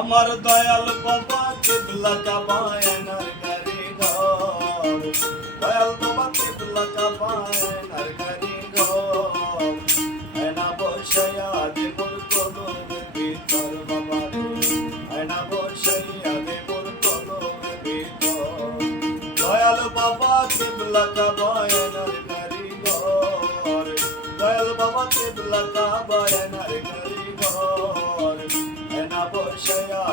আমার দয়াল বাবা, কেবলা কাবায়নার কারিগর দয়াল বাবা, কেবলা কাবায়নার কারিগর এনা বসায়া দে মোর কলমের ভিতর বাবা এনা বসায়া দে মোর কলমের দয়াল বাবা, কেবলা কাবায়নার কারিগর দয়াল বাবা, কেবলা কাবায়নার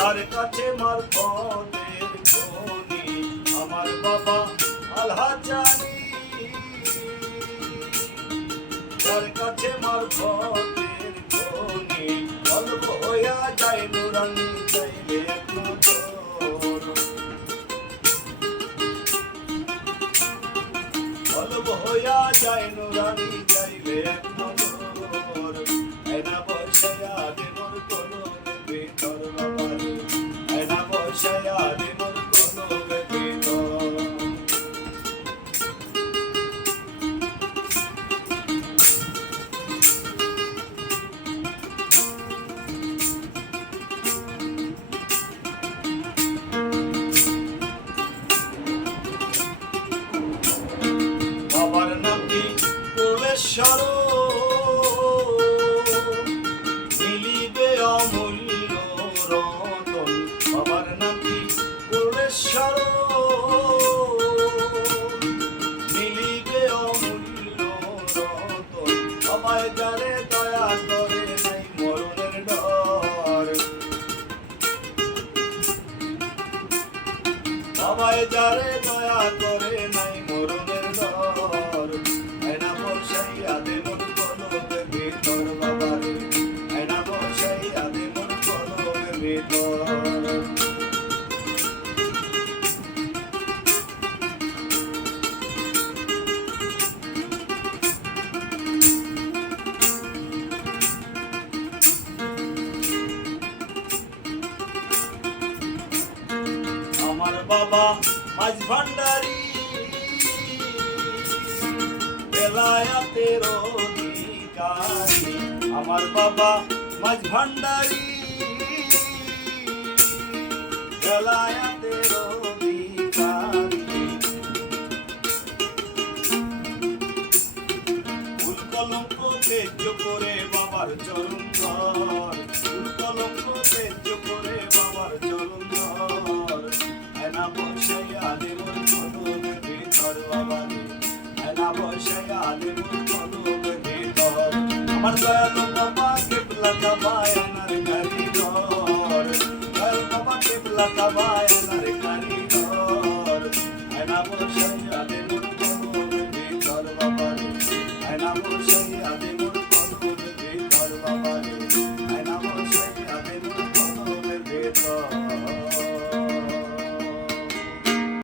যার কাছে মার ফলের খনি, আমার বাবা আলহাজানি যার কাছে মার ফলের খনি, অল্প হইয়া যায় নুরানি চাইলে এক নজর অল্প হইয়া যায় নুরানি চাইলে এক কুলেশ্বর মিলিবে অমূল্য রতন বাবার নামটি কুলেশ্বর মিলিবে অমূল্য রতন, আমায় যারে দয়া করে নাই মরণের ডর। আমায় যারে দয়া করে আমার বাবা মাঝ ভান্ডারি আমার বাবা ভান্ডারি বেলায়াতের অধিকারী ফুল তেজ করে বাবার চরণ ধর ফুল তেজ করে বাবার চরণ ধর এনা বসাইয়া দেবর কলমের ভিতর বাবারে এনা বসাইয়া দেবর কলমের ভিতর আমার দয়াল i'm not Shine,